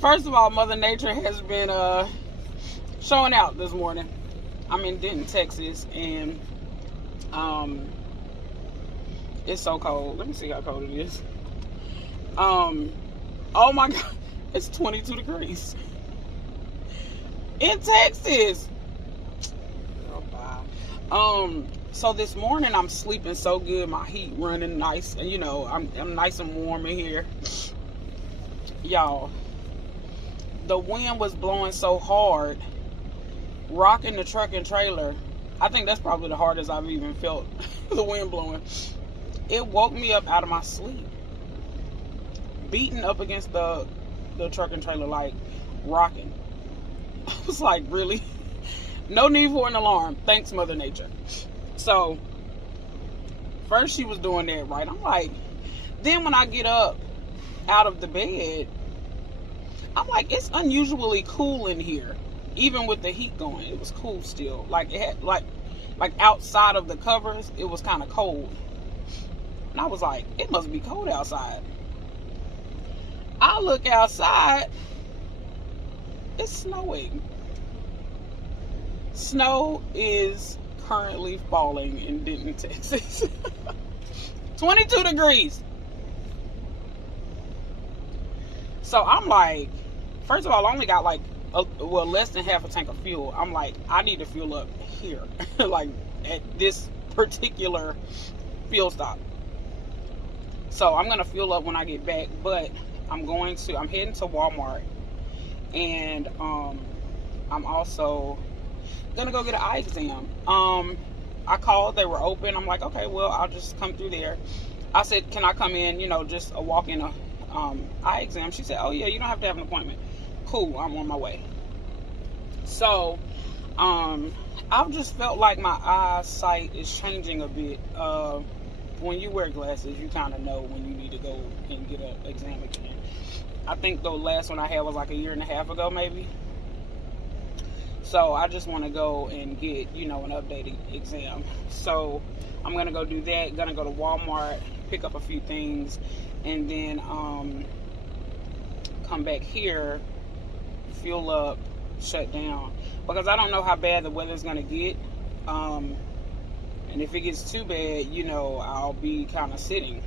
First of all, Mother Nature has been showing out this morning. I'm in Denton, Texas, and it's so cold. Let me see how cold it is. Oh my God, it's 22 degrees in Texas. Oh, bye. So this morning I'm sleeping so good. My heat running nice, and you know I'm nice and warm in here, y'all. The wind was blowing so hard, rocking the truck and trailer. I think that's probably the hardest I've even felt the wind blowing. It woke me up out of my sleep, beating up against the truck and trailer, like rocking. I was like, really? No need for an alarm. Thanks, Mother Nature. So first she was doing that right. I'm like, then when I get up out of the bed, I'm like, it's unusually cool in here. Even with the heat going, it was cool still. Like it had like outside of the covers, it was kind of cold. And I was like, it must be cold outside. I look outside, it's snowing. Snow is currently falling in Denton, Texas. 22 degrees. So I'm like, first of all, I only got like less than half a tank of fuel. I'm like, I need to fuel up here, like at this particular fuel stop. So I'm gonna fuel up when I get back, but I'm heading to Walmart, and I'm also gonna go get an eye exam. I called, they were open. I'm like, okay, well, I'll just come through there. I said, can I come in, just a walk-in eye exam? She said, oh yeah, you don't have to have an appointment. Cool, I'm on my way. So I've just felt like my eyesight is changing a bit. When you wear glasses, you kind of know when you need to go and get an exam again. I think the last one I had was like a year and a half ago, maybe. So I just want to go and get, an updated exam. So I'm going to go do that. Going to go to Walmart, pick up a few things, and then come back here, fuel up, shut down. Because I don't know how bad the weather's going to get. And if it gets too bad, I'll be kind of sitting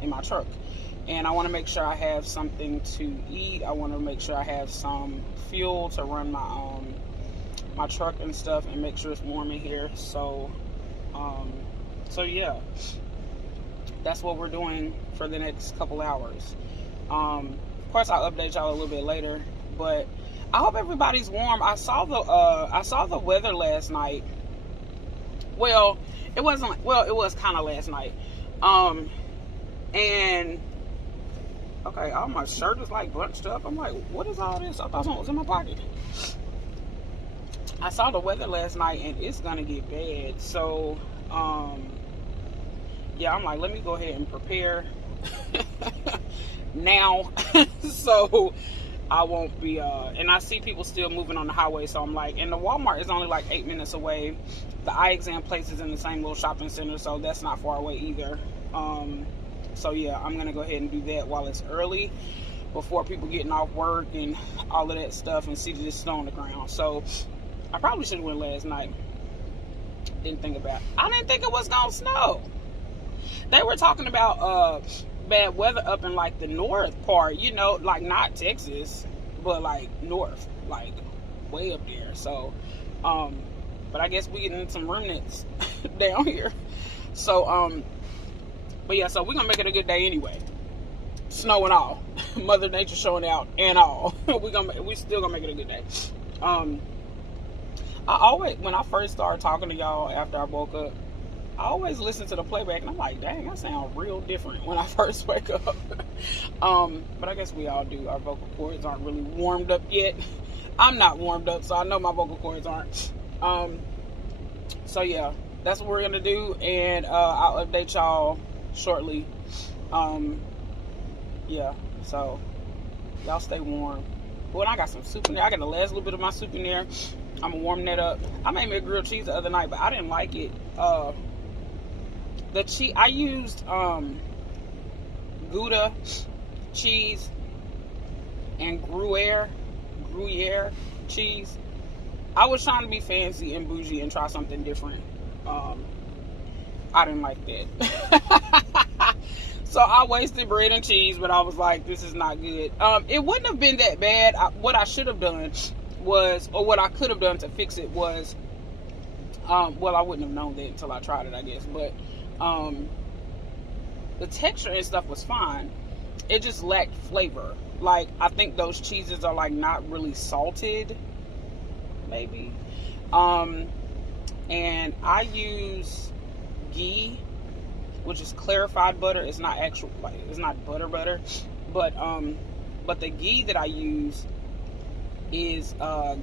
in my truck. And I want to make sure I have something to eat. I want to make sure I have some fuel to run my truck and stuff, and make sure it's warm in here. So yeah, that's what we're doing for the next couple hours. Of course, I'll update y'all a little bit later, but I hope everybody's warm. I saw the weather last night. Well, it wasn't. Well, it was kind of last night. And okay, all my shirt is like bunched up. I'm like, what is all this? I thought something was in my pocket. I saw the weather last night, and it's gonna get bad. So, yeah, I'm like, let me go ahead and prepare now, so I won't be. And I see people still moving on the highway, so I'm like, and the Walmart is only like 8 minutes away. The eye exam place is in the same little shopping center, so that's not far away either. So yeah, I'm gonna go ahead and do that while it's early, before people getting off work and all of that stuff, and see this snow on the ground. So I probably should have went last night. Didn't think about it. I didn't think it was gonna snow. They were talking about bad weather up in like the north part, like not Texas, but like north, like way up there. So but I guess we getting some remnants down here. So but yeah, so we're gonna make it a good day anyway. Snow and all. Mother Nature showing out and all. we still gonna make it a good day. I always, when I first started talking to y'all after I woke up, I always listen to the playback, and I'm like, dang, I sound real different when I first wake up. But I guess we all do. Our vocal cords aren't really warmed up yet. I'm not warmed up, so I know my vocal cords aren't. So yeah, that's what we're gonna do, and I'll update y'all shortly. Yeah, so y'all stay warm. Well, I got some soup in there. I got the last little bit of my soup in there. I'm gonna warm that up. I made me a grilled cheese the other night, but I didn't like it. The cheese I used Gouda cheese and Gruyere cheese. I was trying to be fancy and bougie and try something different. I didn't like that. So I wasted bread and cheese, but I was like, this is not good. It wouldn't have been that bad. What I should have done was, or what I could have done to fix it was, well, I wouldn't have known that until I tried it, I guess. But the texture and stuff was fine. It just lacked flavor. Like, I think those cheeses are like not really salted, maybe. And I use ghee, which is clarified butter. It's not actual, like, it's not butter, but the ghee that I use is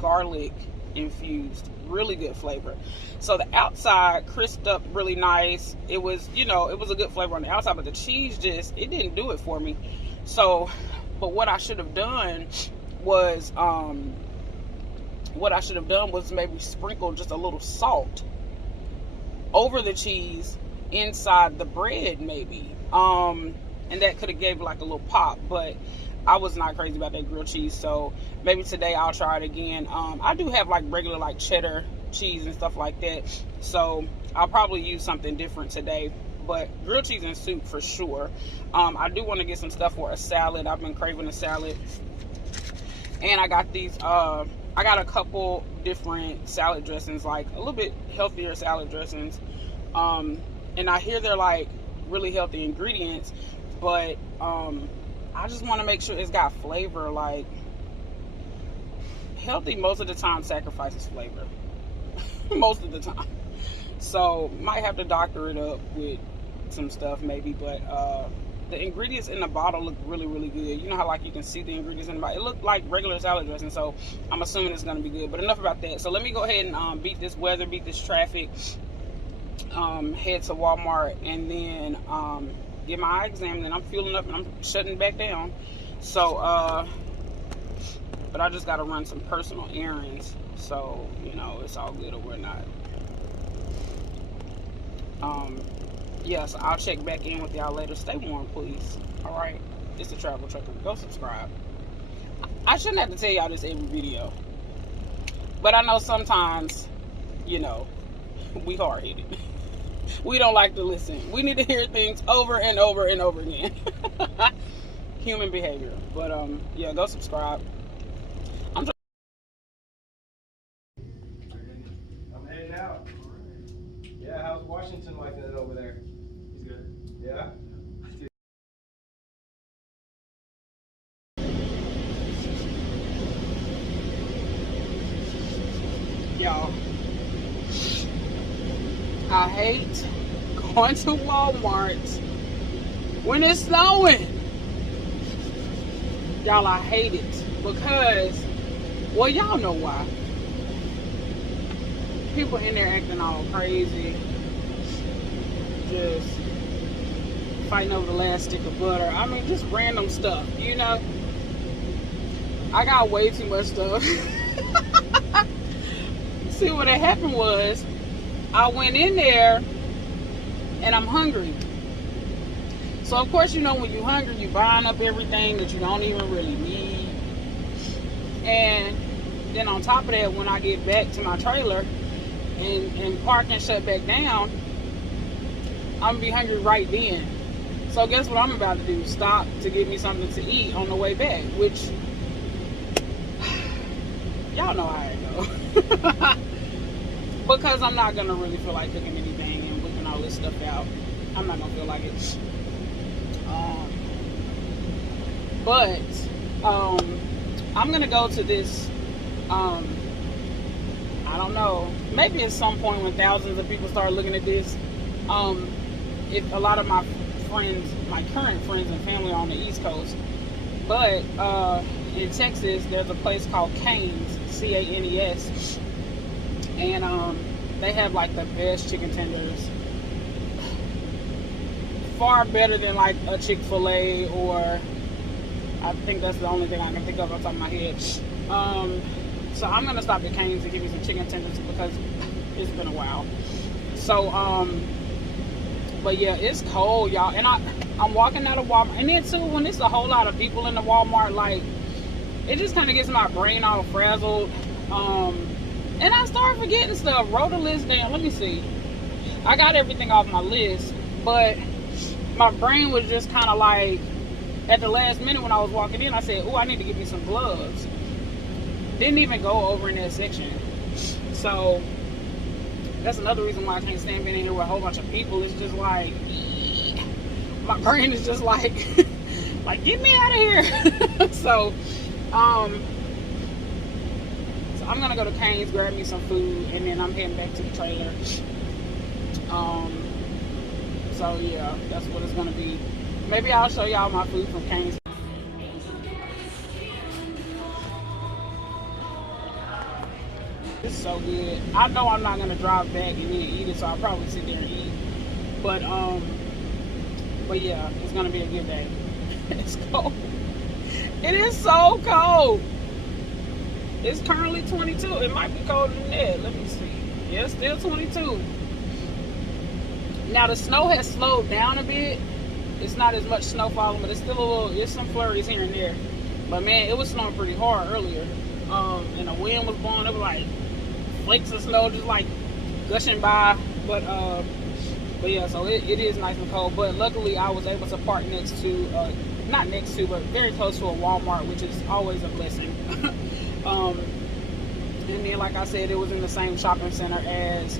garlic infused. Really good flavor. So the outside crisped up really nice. It was, it was a good flavor on the outside, but the cheese just, it didn't do it for me. So, but what I should have done was maybe sprinkle just a little salt over the cheese inside the bread, maybe. And that could have gave like a little pop, but I was not crazy about that grilled cheese. So maybe today I'll try it again. I do have like regular like cheddar cheese and stuff like that, so I'll probably use something different today. But grilled cheese and soup for sure. I do want to get some stuff for a salad. I've been craving a salad, and I got these I got a couple different salad dressings, like a little bit healthier salad dressings, and I hear they're like really healthy ingredients, but I just want to make sure it's got flavor. Like, healthy most of the time sacrifices flavor. Most of the time. So might have to doctor it up with some stuff maybe, but the ingredients in the bottle look really, really good. You know how like you can see the ingredients in the bottle? It looked like regular salad dressing, so I'm assuming it's gonna be good. But enough about that. So let me go ahead and beat this weather, beat this traffic, head to Walmart, and then get my eye exam, and then I'm fueling up and I'm shutting back down. So but I just gotta run some personal errands, so it's all good or whatnot. Yes, I'll check back in with y'all later. Stay warm, please. All right, it's the Travel Trucker. Go subscribe. I shouldn't have to tell y'all this every video, but I know sometimes we hard-headed. We don't like to listen. We need to hear things over and over and over again. Human behavior. But yeah, go subscribe. I'm heading out. Yeah, how's Washington liking it over there? He's good. Yeah? Y'all, I hate going to Walmart when it's snowing. Y'all, I hate it because, well, y'all know why. People in there acting all crazy, just fighting over the last stick of butter. I mean, just random stuff, I got way too much stuff. See, what had happened was, I went in there and I'm hungry. So of course, when you're hungry, you're buying up everything that you don't even really need. And then on top of that, when I get back to my trailer and park and shut back down, I'm gonna be hungry right then. So guess what I'm about to do? Stop to get me something to eat on the way back, which y'all know how it go. Because I'm not gonna really feel like cooking anything and whipping all this stuff out. I'm not gonna feel like it. But I'm gonna go to this. I don't know. Maybe at some point when thousands of people start looking at this, if a lot of my friends, my current friends and family, are on the East Coast, but in Texas, there's a place called Cane's, C-A-N-E-S, and they have like the best chicken tenders. Far better than like a Chick-fil-A, or I think that's the only thing I can think of off the top of my head. So I'm gonna stop at Cane's and give me some chicken tenders because it's been a while. So but yeah, it's cold, y'all, and I'm walking out of Walmart, and then too, when there's a whole lot of people in the Walmart, like it just kind of gets my brain all frazzled. And I start forgetting stuff. Wrote a list down. Let me see. I got everything off my list, but my brain was just kind of like, at the last minute when I was walking in, I said, oh, I need to get me some gloves. Didn't even go over in that section. So that's another reason why I can't stand being in here with a whole bunch of people. It's just like, my brain is just like, like, get me out of here. So I'm gonna go to Cane's, grab me some food, and then I'm heading back to the trailer. So yeah, that's what it's gonna be. Maybe I'll show y'all my food from Cane's. It's so good. I know I'm not gonna drive back and then eat it, so I'll probably sit there and eat. But yeah, it's gonna be a good day. It's cold. It is so cold. It's currently 22. It might be colder than that. Let me see. Yeah, it's still 22. Now the snow has slowed down a bit. It's not as much snow falling, but it's still a little, there's some flurries here and there. But man, it was snowing pretty hard earlier. And the wind was blowing up like flakes of snow just like gushing by. But yeah, so it is nice and cold. But luckily I was able to park next to, not next to, but very close to a Walmart, which is always a blessing. And then like I said, it was in the same shopping center as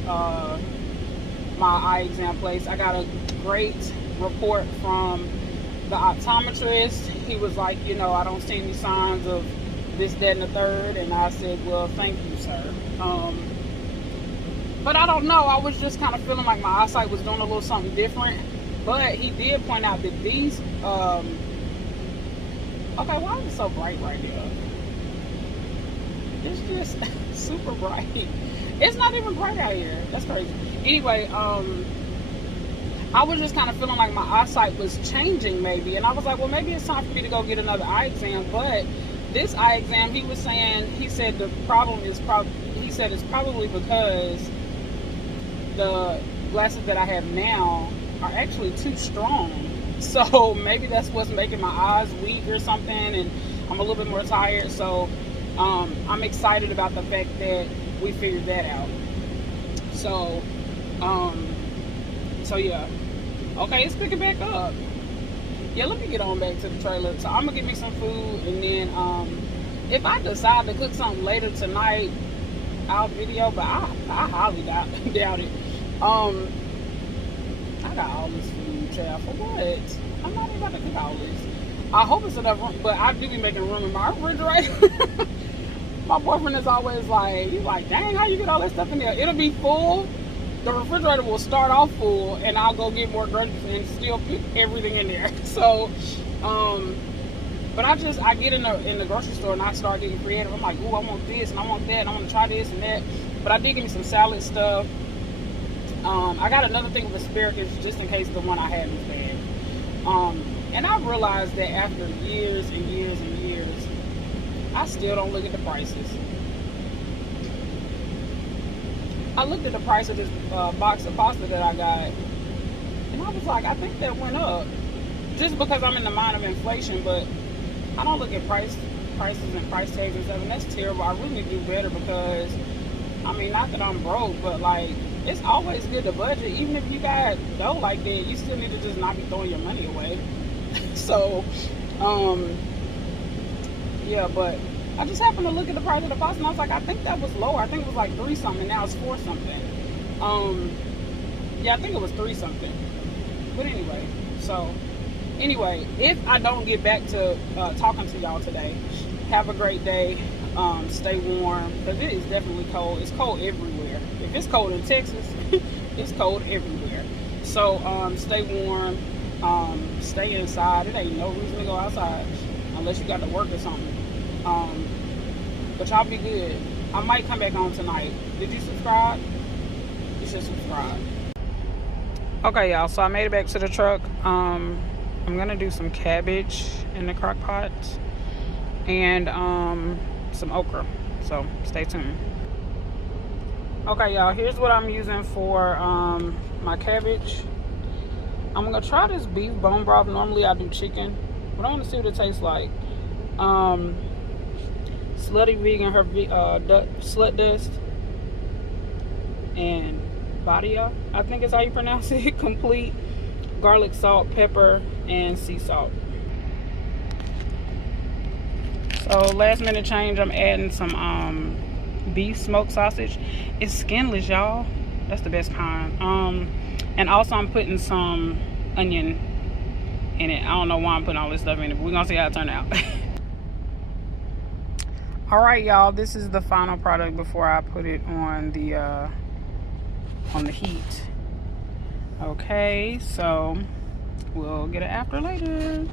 my eye exam place. I got a great report from the optometrist. He was like, you know, I don't see any signs of this, that, and the third. And I said, well, thank you, sir. But I don't know. I was just kind of feeling like my eyesight was doing a little something different. But he did point out that these, okay, why is it so bright right now? It's just super bright. It's not even bright out here. That's crazy. Anyway, I was just kind of feeling like my eyesight was changing maybe. And I was like, well, maybe it's time for me to go get another eye exam. But this eye exam, he was saying, he said the problem is he said it's probably because the glasses that I have now are actually too strong. So maybe that's what's making my eyes weak or something. And I'm a little bit more tired. So I'm excited about the fact that we figured that out. So, so yeah. Okay, it's picking back up. Yeah, let me get on back to the trailer. So I'm gonna get me some food, and then if I decide to cook something later tonight, I'll video. But I highly doubt it. I got all this food, child. For what? I'm not even about to cook all this. I hope it's enough room, but I do be making room in my refrigerator. My boyfriend is always like, he's like, dang, how you get all that stuff in there? It'll be full. The refrigerator will start off full, and I'll go get more groceries and still put everything in there. So, but I get in the grocery store and I start getting creative. I'm like, ooh, I want this and I want that and I want to try this and that. But I did get me some salad stuff. I got another thing of asparagus just in case the one I had was bad. And I realized that after years and years and years, I still don't look at the prices. I looked at the price of this box of pasta that I got, and I was like, I think that went up. Just because I'm in the mind of inflation, but I don't look at prices and price tags and stuff, and that's terrible. I really do better because, I mean, not that I'm broke, but like, it's always good to budget. Even if you got dough like that, you still need to just not be throwing your money away. So, yeah, but I just happened to look at the price of the pasta and I was like, I think that was lower. I think it was like 3 something. Now it's 4 something. Yeah, I think it was 3 something. But anyway, so anyway, if I don't get back to talking to y'all today, have a great day. Stay warm because it is definitely cold. It's cold everywhere. If it's cold in Texas, it's cold everywhere. So stay warm. Stay inside. It ain't no reason to go outside unless you got to work or something. But y'all be good. I might come back on tonight. Did you subscribe? You should subscribe. Okay, y'all. So I made it back to the truck. I'm gonna do some cabbage in the crock pot and some okra. So stay tuned. Okay, y'all. Here's what I'm using for my cabbage. I'm gonna try this beef bone broth. Normally I do chicken, but I want to see what it tastes like. Slutty Vegan, her slut dust, and Badia, I think is how you pronounce it. Complete garlic salt, pepper, and sea salt. So last minute change, I'm adding some beef smoked sausage. It's skinless, y'all. That's the best kind. And also I'm putting some onion in it. I don't know why I'm putting all this stuff in it, but we're gonna see how it turns out. All right, y'all, this is the final product before I put it on the heat. Okay, so we'll get it after later.